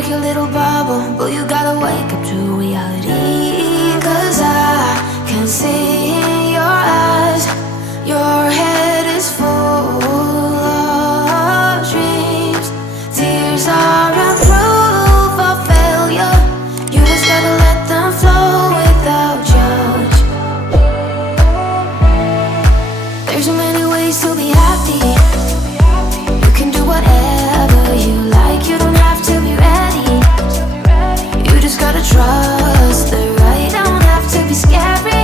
break your little bubble, but you gotta wake up to reality. 'Cause I can see in your eyes, your head is full of dreams. Tears aren't proof of failure, you just gotta let them flow without judge. There's so many ways to be happy. You can do whatever you like, you don't have to be ready. You just gotta trust the right, don't have to be scary.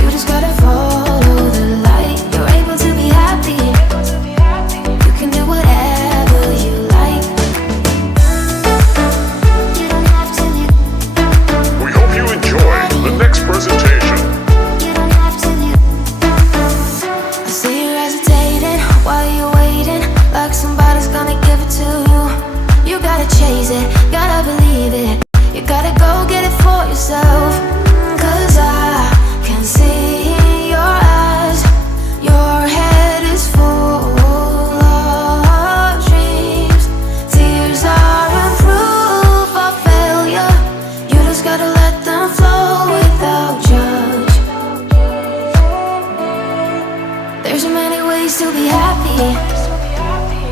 You just gotta follow the light, you're able to be happy. You can do whatever you like. You don't have to be. We hope you enjoy the next presentation. You don't have to be. I see you hesitating while you're waiting, like somebody's gonna give it to you. You gotta chase it, gotta believe it. You gotta go get it for yourself. 'Cause I can see in your eyes, your head is full of dreams. Tears aren't proof of failure, you just gotta let them flow without judge. There's so many ways to be happy.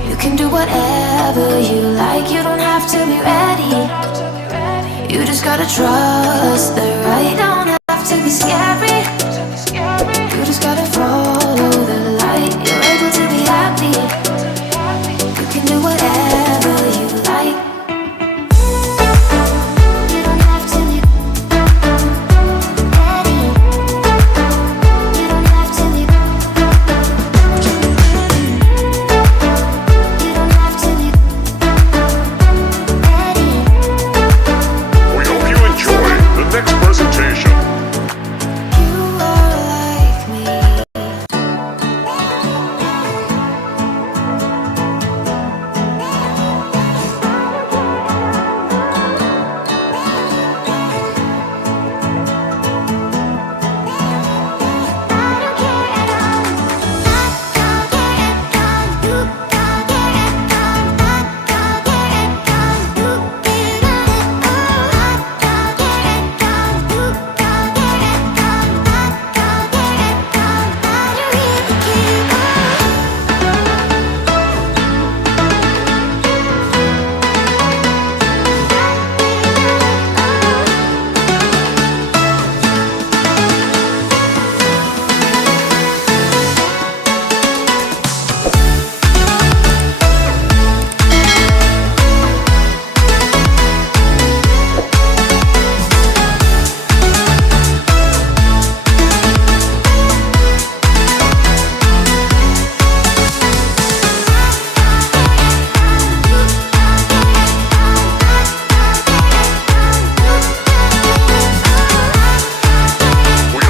You can do whatever you like, you don't have to be ready. You just gotta trust the right, don't have to be scary. You just gotta follow the light, you're able to be happy. You can do whatever you like. You don't have to be ready. You don't have to be. You don't have to be ready. We hope you enjoy the next presentation. You are like me.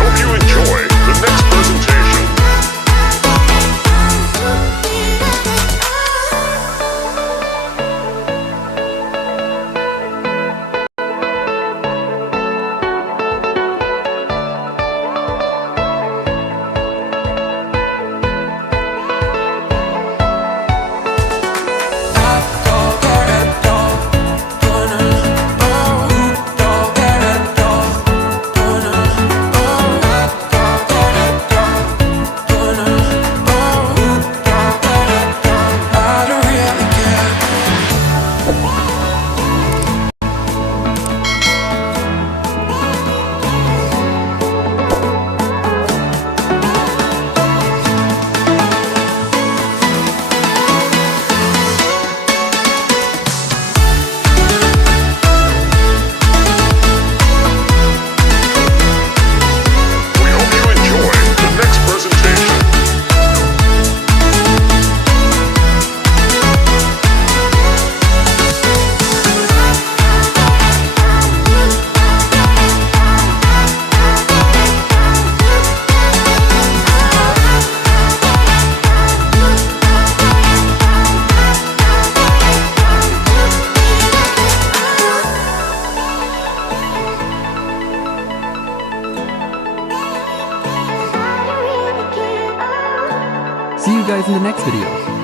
We hope you enjoy the next presentation. We hope you enjoy the next presentation. See you guys in the next video.